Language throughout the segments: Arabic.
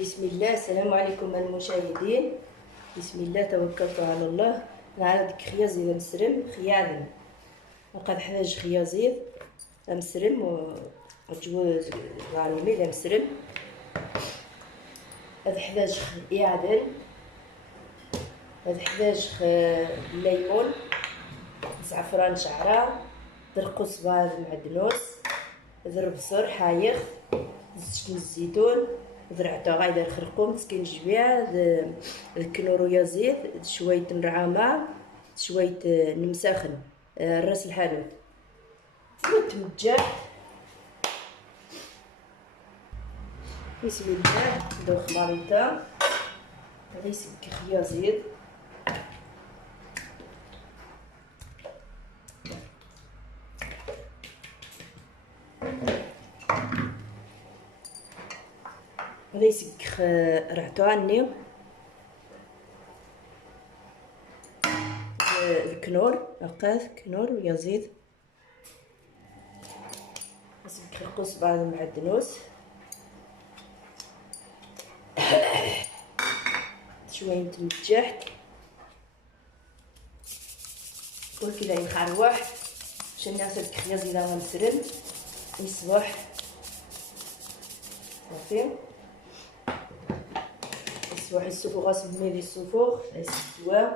بسم الله. السلام عليكم المشاهدين. بسم الله توكلت على الله. نعرض خيازيد مسرم خيالا. وقد حاج خيازيد مسرم وجوز غانمي مسرم. هاد حداش يعدل. هاد حداش ليمون، زعفران شعرة، درقو صباط معدنوس، ذر بصر حايخ، زيت الزيتون، ذرعته غايدة خرقوم تسكين جبيع، الكنورو يزيد، شوية نرعامة، شوية نمساخن، الراس الحانوت وتمجح. بسم الله. دوخ ماريتا غادي يسكخ يزيد. غادي يسكخ رعتو عني الكنور، عقاف كنور ويزيد. نسكخ القوس بعد المعدنوس، شويه نتمجح وكذا يخروح باش ناسك خيازيدا ونسرم يصبح صافي. يصبح السفوغ غاسمي لي السفوغ يسدوا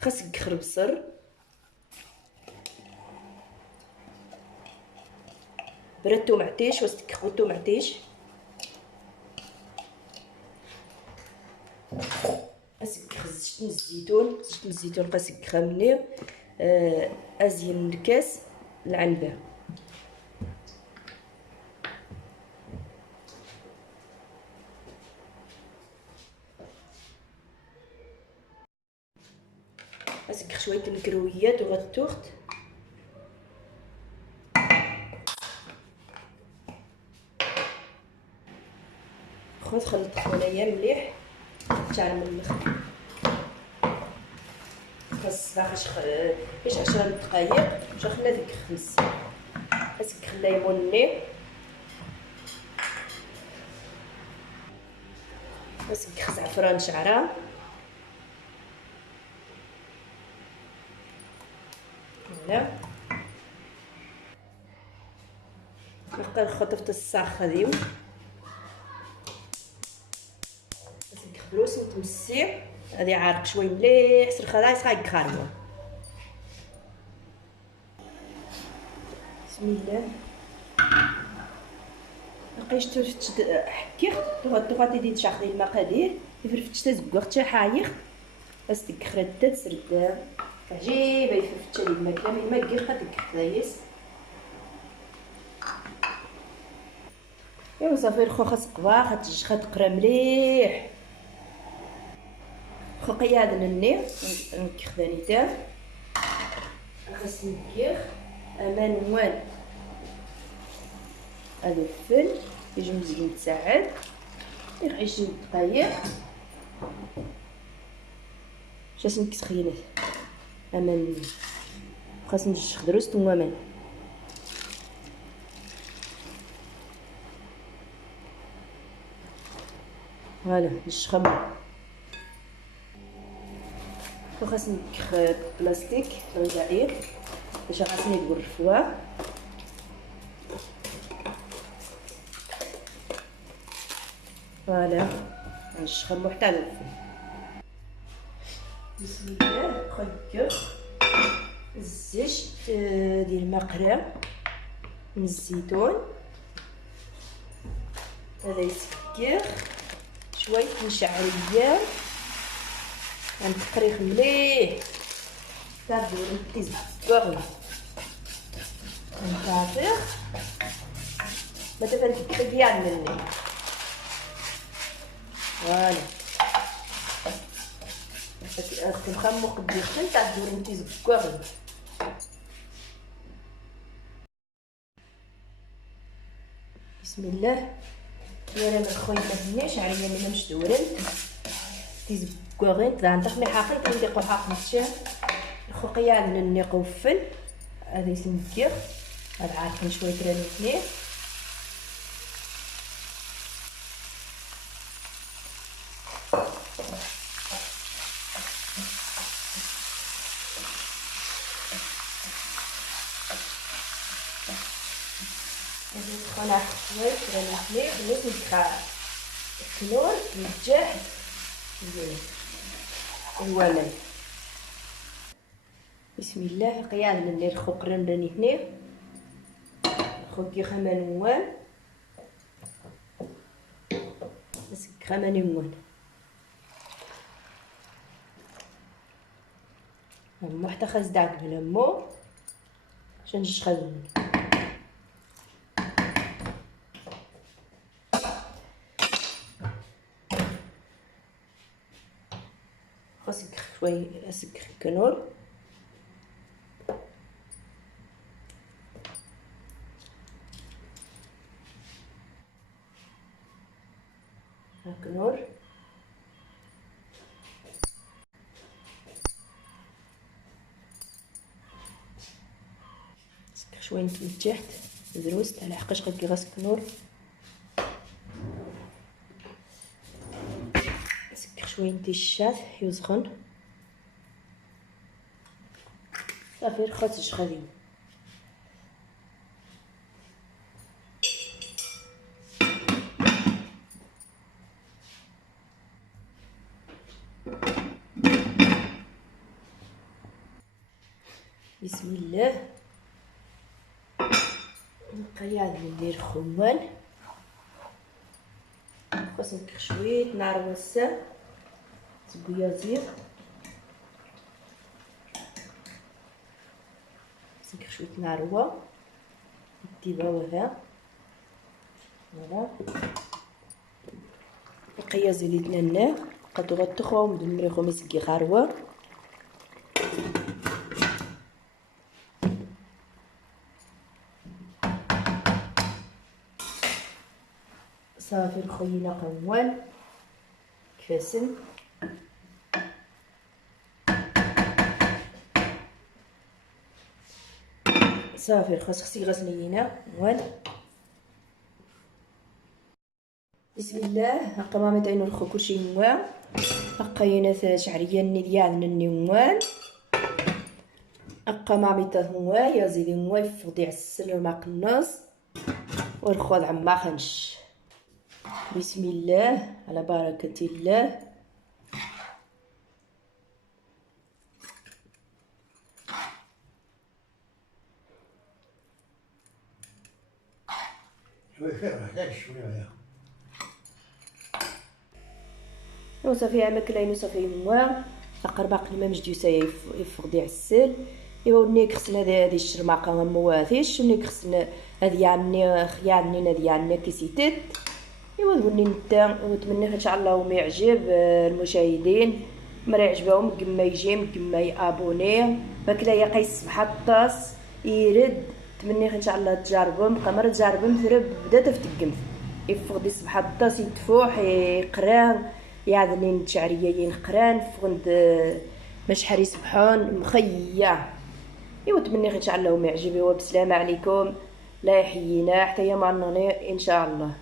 خاصك تكخر بصر بردتو معتيش واستكخوتو معتيش. اسكخ زيت الزيتون، زيت الزيتون قاسكخها مني ازين الكاس العنبه. اسكخ شويه المكرويات وغتوخت خذ خلط خويا مليح تاع الملخ. خاص باش 10 دقائق باش خلينا ديك الخمس. اسكخ الليمون ني، اسكخ زعفران شعره، هنا نبقى خطفت الصاخ هذيو. اسكخ بروس متمسي هذه عارق شوي مليح سر خلاص هاي خارمه. بسم الله. لقيت تفت حكيخ تغطي دي تشاخدي المقادير يفرفتش تزقوخ تا حايخ استك خردات سرداب عجيبه يفرفتش لي الماكله ما كير خدك خدايس. ايوا صافي الخو خاص قبا خاتج خاتقرا مليح خو قياد نني نكخداني تاع خاص نكيخ امان وان هذا الفل يجي مزيان متساعد غير 20 دقائق باش نكس خينات امان خاص نشخ دروس تماما. فوالا نشخم خاص نكخ بلاستيك غذائي باش خاصني نقول الفوا. فوالا نشخمو حتى للفل. بسم الله. خير الزيت ديال المقرا من الزيتون هذا يسكر شويه نشعريه غنتقريخ مليح صافي ونتيز كوغ نطافيخ مثلا تكريا مني. فوالا كنخمو قديشن تاع دور نتيز كوغ. بسم الله. انا من خويا مهنيش عليا من مش دورنت تيز كوغين تاع ندخلي حاقن كنديقو حاقن الشام الخوقيه عندنا نيقو وفل هذا يسمكير هذا عارفين شويه راني اثنين ندخلها شويه راني مليح خليت ندخل الكنور نجح ديالي الوالد. بسم الله قيام من الخو قرن راني هنا الخو كي خمان نوان بس خمان نوان مو حتى خاص داك بلا مو عشان نجي خدم خاصك شوي اسك كنور كنور شويه من تحت دروس تاع لحقاش غير كيغاس كنور نسكر شويه من الشاف يسخن صافي خاصش خديم بسم الله نقياد ندير خمان خاص نكر شويه نار واسع تبيازير نكر شويه نار ديباوها فوالا نقيا زيدنا النار قادو غتخوا مدمري خو مسكي خاروه صافي الخينا قوال كفاسن صافي خصي غسلينا وال بسم الله هاكا ماما تاينو الخو كلشي نوال هاكا ينا شعريه ديالنا النوال هاكا مامي تا نوال يا زيدي نوال فضي عسل وما قناص والخوض عما خنش. بسم الله على بركة الله. وصافي عمك لين وصافي موا اقر باقي ما مجديوسا يفقدي عسل. ايوا ونيك خصنا هذه الشرماقه ما موافيش ونيك خصنا هذه يعني خيالني هذه يعني كيسيتت. ايوا وني نتا ونتمنى ان شاء الله ما يعجب المشاهدين مرا يعجبهم كما يجي كما يابوني باكلا يا قيس بحطاس يرد. نتمنى ان شاء الله تجربهم قمر تجربهم ثرب بدا تفتقم يفقدي صبح الطاس يتفوح يقران يعني شعريه ينقران فغند مشحر يسبحون مخيا. ايوا نتمنى ان شاء الله ما يعجبوا. وبسلامه عليكم لا يحيينا حتى يوم ان شاء الله.